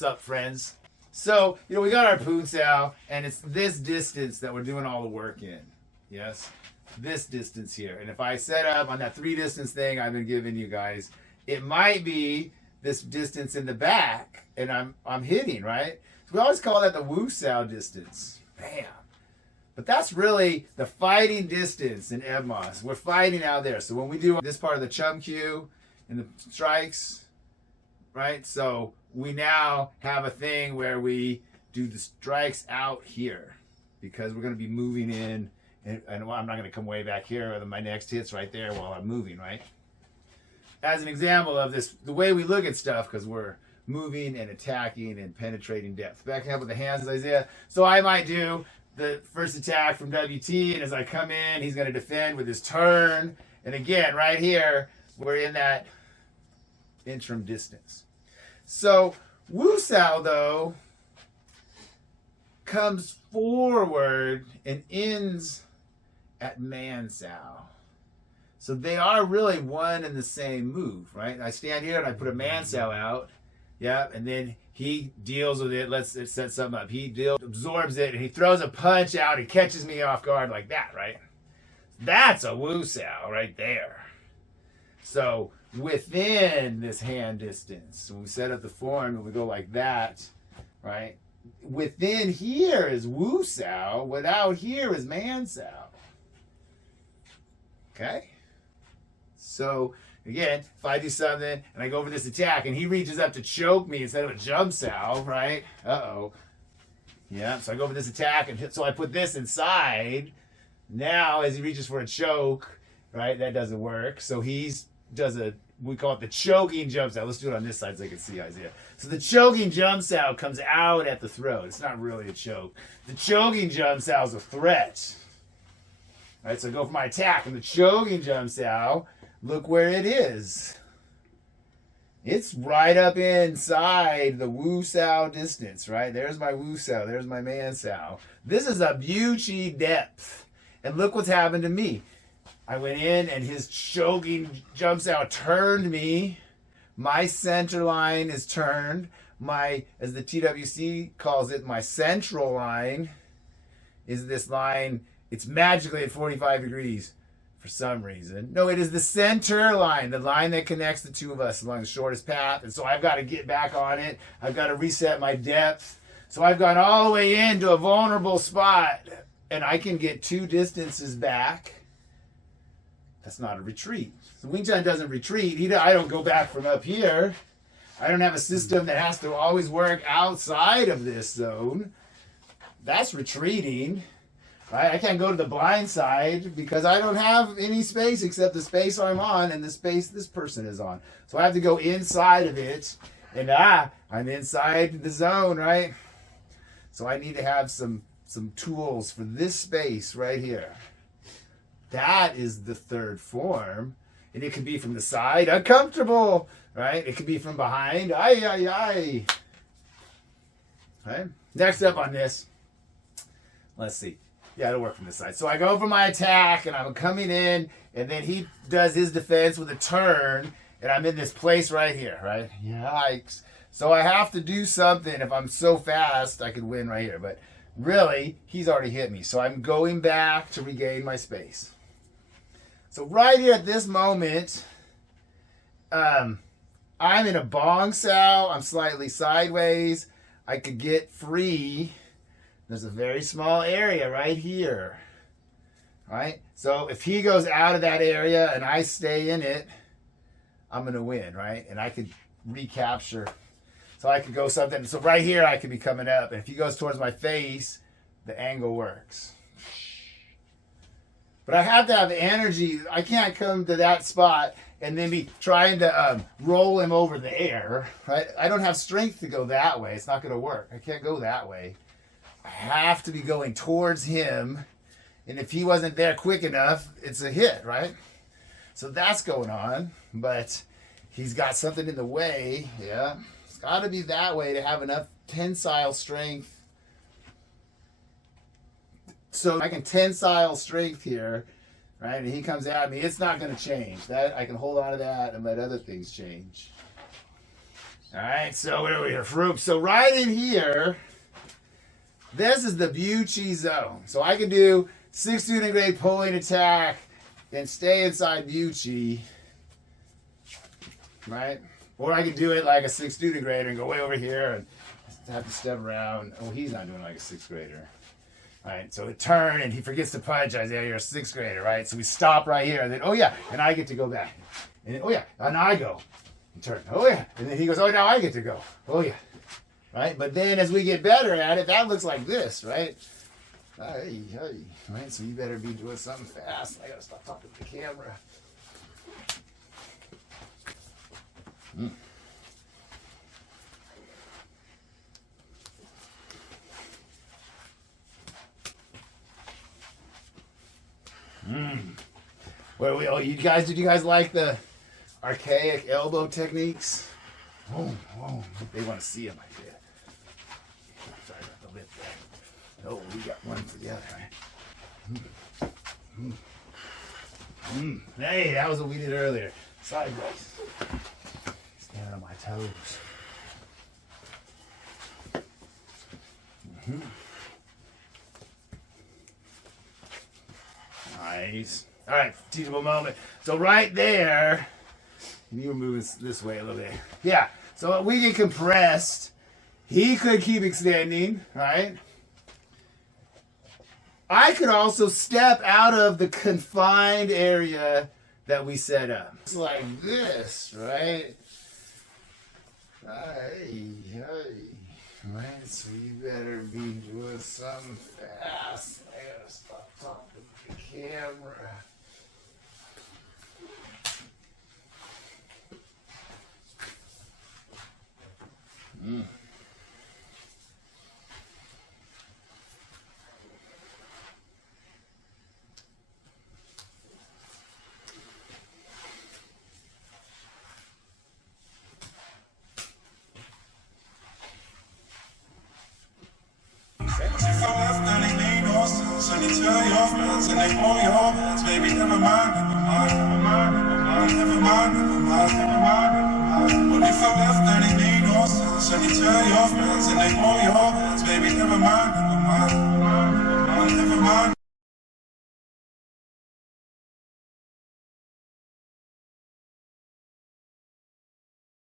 What's up, friends? So, we got our Poon Sao, and it's this distance that we're doing all the work in. Yes? This distance here. And if I set up on that 3 distance thing I've been giving you guys, it might be this distance in the back, and I'm hitting, right? So we always call that the Wu Sao distance. Bam. But that's really the fighting distance in Ebmos. We're fighting out there. So when we do this part of the Chum Q and the strikes, right? So we now have a thing where we do the strikes out here because we're going to be moving in, and I'm not going to come way back here. My next hit's right there while I'm moving, right? As an example of this, the way we look at stuff, because we're moving and attacking and penetrating depth. Back up with the hands, Isaiah. So I might do the first attack from WT, and as I come in, he's going to defend with his turn. And again, right here, we're in that interim distance. So Wu Sao, though, comes forward and ends at Man Sao. So they are really one and the same move, right? I stand here and I put a Man Sao out, yeah, and then he deals with it. Let's set something up. He absorbs it, and he throws a punch out and catches me off guard like that, right? That's a Wu Sao right there. So within this hand distance, when we set up the form and we go like that, right? Within here is Wu Sao. Without here is Man Sao. Okay? So again, if I do something and I go for this attack and he reaches up to choke me instead of a jump Sao, right? Uh-oh. Yeah, so I go for this attack, and so I put this inside. Now, as he reaches for a choke, right, that doesn't work. So we call it the choking jump Sao. Let's do it on this side so I can see Isaiah. So the choking jump Sao comes out at the throat. It's not really a choke. The choking jump Sao is a threat. All right, so I go for my attack, and the choking jump Sao, look where it is. It's right up inside the Wu Sao distance, right? There's my Wu Sao. There's my Man Sao. This is a Buchi depth. And look what's happened to me. I went in, and his choking jump Sao turned me. My center line is turned. As the TWC calls it, my central line is this line. It's magically at 45 degrees. For some reason. No, it is the center line, the line that connects the two of us along the shortest path. And so I've got to get back on it. I've got to reset my depth. So I've gone all the way into a vulnerable spot, and I can get 2 distances back. That's not a retreat. So Wing Chun doesn't retreat. I don't go back from up here. I don't have a system that has to always work outside of this zone. That's retreating. Right? I can't go to the blind side because I don't have any space except the space I'm on and the space this person is on. So I have to go inside of it, and I'm inside the zone, right? So I need to have some tools for this space right here. That is the third form, and it could be from the side, uncomfortable, right? It could be from behind, ay. Right? Next up on this, let's see. Yeah, it'll work from this side. So I go for my attack, and I'm coming in, and then he does his defense with a turn, and I'm in this place right here, right? Yikes. So I have to do something. If I'm so fast, I could win right here. But really, he's already hit me. So I'm going back to regain my space. So right here at this moment, I'm in a Bong Sao. I'm slightly sideways. I could get free. There's a very small area right here, right? So if he goes out of that area and I stay in it, I'm going to win, right? And I could recapture. So I could go something. So right here, I could be coming up. And if he goes towards my face, the angle works. But I have to have energy. I can't come to that spot and then be trying to roll him over the air, right? I don't have strength to go that way. It's not going to work. I can't go that way. I have to be going towards him, and if he wasn't there quick enough, it's a hit, right? So that's going on, but he's got something in the way, yeah. It's got to be that way to have enough tensile strength. So I can tensile strength here, right? And he comes at me, it's not going to change. That I can hold on to that and let other things change. All right, so where are we here? So right in here, this is the Bucci zone. So I can do 6th student grade pulling attack and stay inside Bucci, right? Or I can do it like a 6th student grader and go way over here and have to step around. Oh, he's not doing like a 6th grader. All right, so it turn and he forgets to punch. Isaiah, you're a 6th grader, right? So we stop right here, and then oh yeah, and I get to go back. And then, oh yeah, and I go and turn. Oh yeah, and then he goes. Oh, now I get to go. Oh yeah, right. But then as we get better at it, that looks like this, right? Hey, right. So you better be doing something fast. I gotta stop talking to the camera. Where we? Oh, you guys? Did you guys like the archaic elbow techniques? Oh, they want to see them. I did. Sorry about the lip there. Oh, we got one for the other. Right? Hey, that was what we did earlier. Sideways. Standing on my toes. Nice. All right, teachable moment. So right there, you were moving this way a little bit. Yeah, so we get compressed. He could keep extending, right? I could also step out of the confined area that we set up. It's like this, right? Hey. Right, so you better be doing something fast. I gotta stop talking to the camera. So you tell your friends and they blow your hands, baby, never mind. But if I left, then it made no sense. So you tell your friends and they blow your hands, baby, never mind.